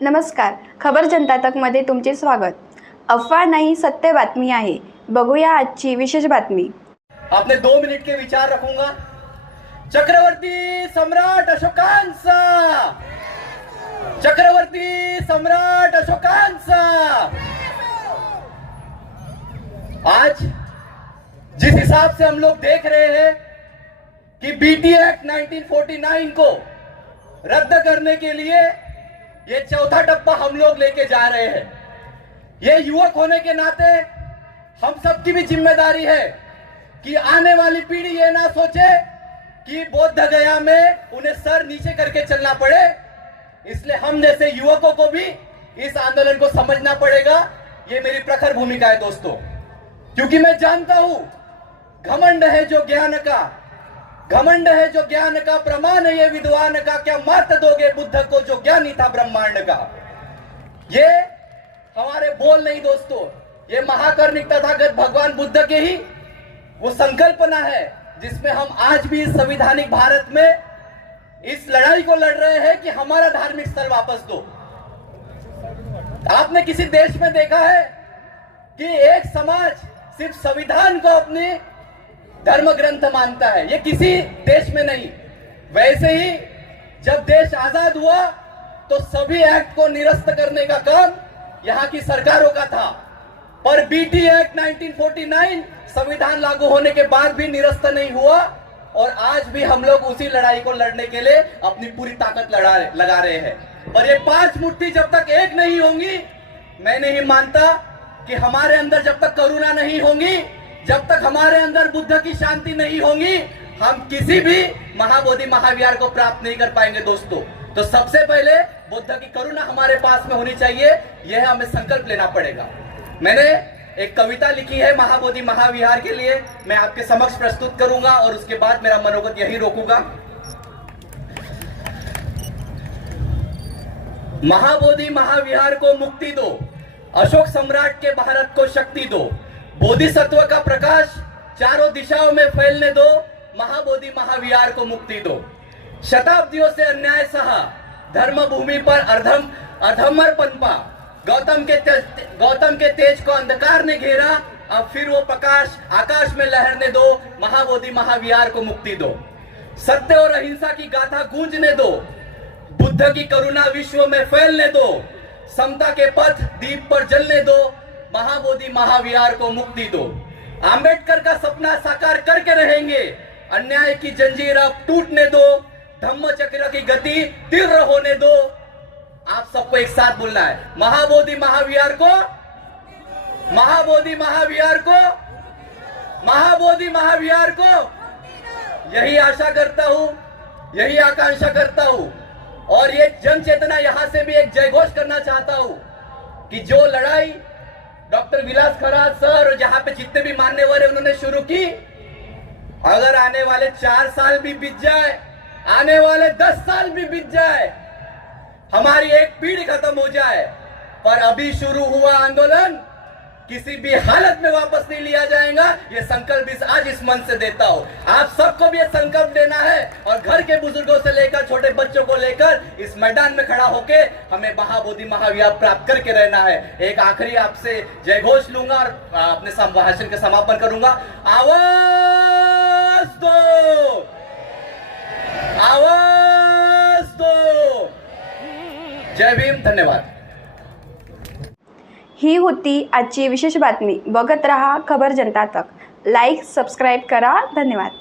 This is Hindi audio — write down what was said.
नमस्कार, खबर जनता तकमध्ये तुमचे स्वागत। अफवा नाही, सत्य बातमी आहे। बघूया आजची विशेष बातमी। आपने 2 मिनट के विचार रखूंगा। चक्रवर्ती सम्राट अशोकांचा, चक्रवर्ती सम्राट अशोकांचा। आज जिस हिसाब से हम लोग देख रहे हैं कि बीटी एक्ट 1949 को रद्द करने के लिए ये चौथा डब्बा हम लोग लेके जा रहे हैं। ये युवक होने के नाते हम सबकी भी जिम्मेदारी है कि आने वाली पीढ़ी ये ना सोचे कि बोध गया में उन्हें सर नीचे करके चलना पड़े। इसलिए हम जैसे युवकों को भी इस आंदोलन को समझना पड़ेगा। ये मेरी प्रखर भूमिका है दोस्तों, क्योंकि मैं जानता हूं घमंड है जो ज्ञान का, घमंड है जो ज्ञान का, प्रमाण है ये विद्वान का, क्या मात दोगे बुद्ध को जो ज्ञानी था ब्रह्मांड का। ये हमारे बोल नहीं दोस्तों, ये महाकर्णिक तथागत भगवान बुद्ध के ही वो संकल्पना है जिसमें हम आज भी संवैधानिक भारत में इस लड़ाई को लड़ रहे हैं कि हमारा धार्मिक स्थल वापस दो। आपने किसी देश में देखा है कि एक समाज सिर्फ संविधान को अपनी धर्म ग्रंथ मानता है? ये किसी देश में नहीं। वैसे ही जब देश आजाद हुआ तो सभी एक्ट को निरस्त करने का काम यहां की सरकारों का था, पर बीटी एक्ट 1949 संविधान लागू होने के बाद भी निरस्त नहीं हुआ और आज भी हम लोग उसी लड़ाई को लड़ने के लिए अपनी पूरी ताकत लगा रहे हैं। पर ये 5 मुट्ठी जब तक एक नहीं होंगी, मैं नहीं मानता कि हमारे अंदर जब तक करुणा नहीं होगी, जब तक हमारे अंदर बुद्ध की शांति नहीं होगी, हम किसी भी महाबोधि महाविहार को प्राप्त नहीं कर पाएंगे दोस्तों। तो सबसे पहले बुद्ध की करुणा हमारे पास में होनी चाहिए, यह हमें संकल्प लेना पड़ेगा। मैंने एक कविता लिखी है महाबोधि महाविहार के लिए, मैं आपके समक्ष प्रस्तुत करूंगा और उसके बाद मेरा मनोगत यही रोकूंगा। महाबोधि महाविहार को मुक्ति दो, अशोक सम्राट के भारत को शक्ति दो, बोधिसत्व का प्रकाश चारों दिशाओं में फैलने दो, महाबोधि महाविहार को मुक्ति दो। शताब्दियों से अन्याय सहा, धर्म भूमि पर अधर्म पनपा, गौतम के तेज को अंधकार ने घेरा, अब फिर वो प्रकाश आकाश में लहरने दो, महाबोधि महाविहार को मुक्ति दो। सत्य और अहिंसा की गाथा गूंजने दो, बुद्ध की करुणा विश्व में फैलने दो, समता के पथ दीप पर जलने दो, महाबोधि महाविहार को मुक्ति दो। आंबेडकर का सपना साकार करके रहेंगे, अन्याय की जंजीर अब टूटने दो, धम्म चक्र की गति तीव्र होने दो। आप सबको एक साथ बोलना है, महाबोधि महाविहार को, महाबोधि महाविहार को, महाबोधि महाविहार को। यही आशा करता हूं, यही आकांक्षा करता हूं और ये जन चेतना यहां से भी एक जयघोष करना चाहता हूं कि जो लड़ाई डॉक्टर विलास खरात सर और जहां पे जितने भी मान्यवर है उन्होंने शुरू की, अगर आने वाले 4 साल भी बीत जाए, आने वाले 10 साल भी बीत जाए, हमारी एक पीढ़ी खत्म हो जाए, पर अभी शुरू हुआ आंदोलन किसी भी हालत में वापस नहीं लिया जाएगा। ये संकल्प आज इस मन से देता हूं। आप सबको भी ये संकल्प देना है और घर के बुजुर्गों से लेकर छोटे बच्चों को लेकर इस मैदान में खड़ा होके हमें महाबोधि महाविहार प्राप्त करके रहना है। एक आखिरी आपसे जयघोष लूंगा और अपने भाषण के समापन करूंगा। आवाज दो, आवाज दो। जय भीम, धन्यवाद। ही होती आजची विशेष बातमी। बघत रहा खबर जनता तक। लाईक, सबस्क्राईब करा। धन्यवाद।